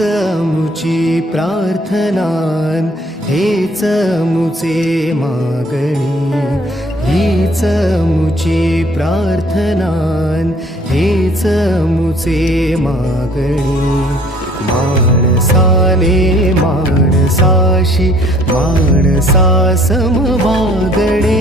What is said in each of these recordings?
मुची प्रार्थनान, हेच मुचे मागणी. हीच मुची प्रार्थनान, हेच मुचे मागणी. माणसाने माणसाशी माणसा समवागणे.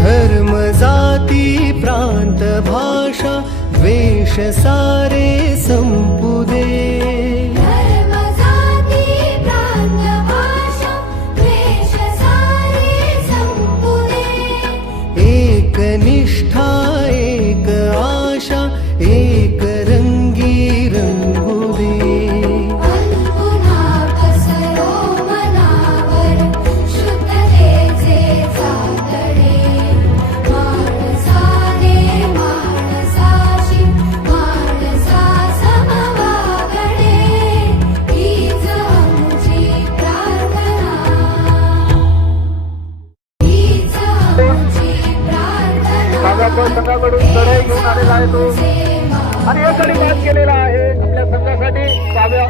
धर्म जाती प्रांत भाषा द्वेष सारे संपू दे. धर्म जाती प्रांत भाषा द्वेष सारे संपू दे. एक निष्ठा एक आशा एक रंगी रंगू दे. पुन्हा पसरो मनावर शुद्धतेचे चांदणे. माणसाने माणसाशी माणसा समवागणे. हीच आमची प्रार्थना. हीच आमची प्रार्थना. संघाकडून लढाई घेऊन आलेला आहे तो आणि एक गडी बाद केलेला आहे आपल्या संघासाठी. काव्या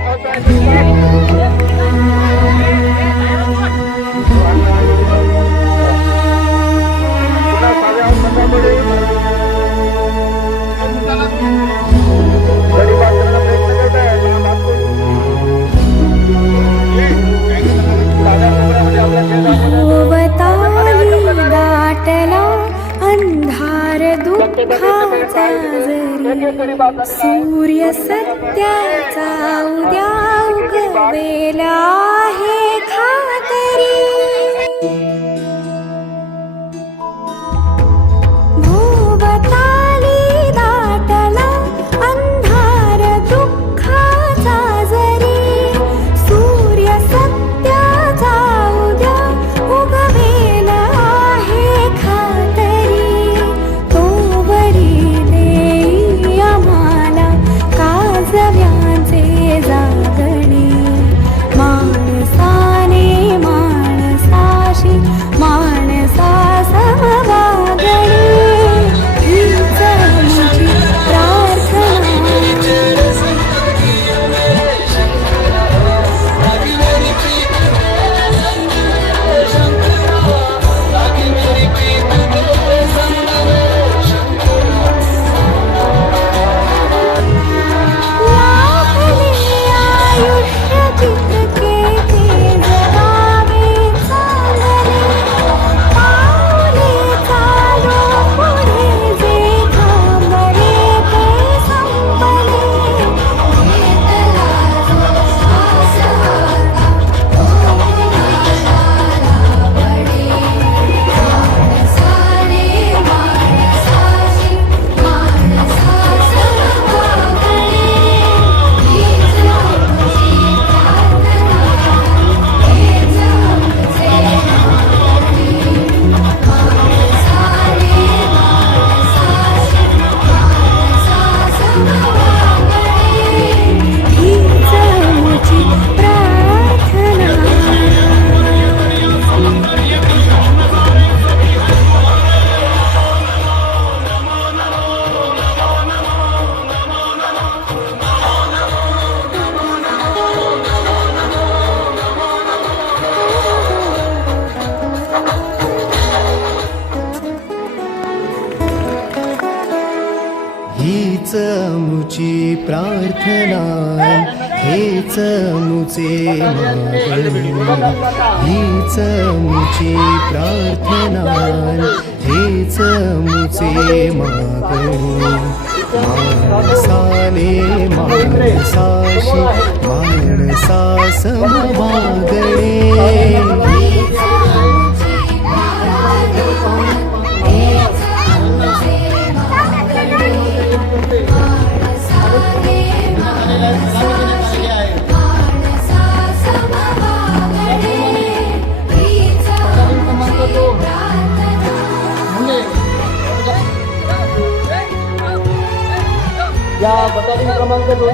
संघाकडे गडी बाद करण्याचा प्रयत्न करत आहे. भोवताली दाटला अंधार दुःखाचा जरी. सूर्य सत्याचा उद्या उगवेला आहे खातरी. भोवताली दाटला अंधार दुःखाचा जरी. सूर्य सत्याचा उद्या उगवेला आहे खातरी. तोवरी देई आम्हाला काजव्याचे जागणे. माणसाने माणसाशी माणसा समवागणे. हीच आमची प्रार्थना. हीच मुची प्रार्थना, हेच मुचे मागणी. हीच मुची प्रार्थना, हेच मुचे मागणी. माणसाने माणसाशी माणसा समवागणे. बटालियन क्रमांक 2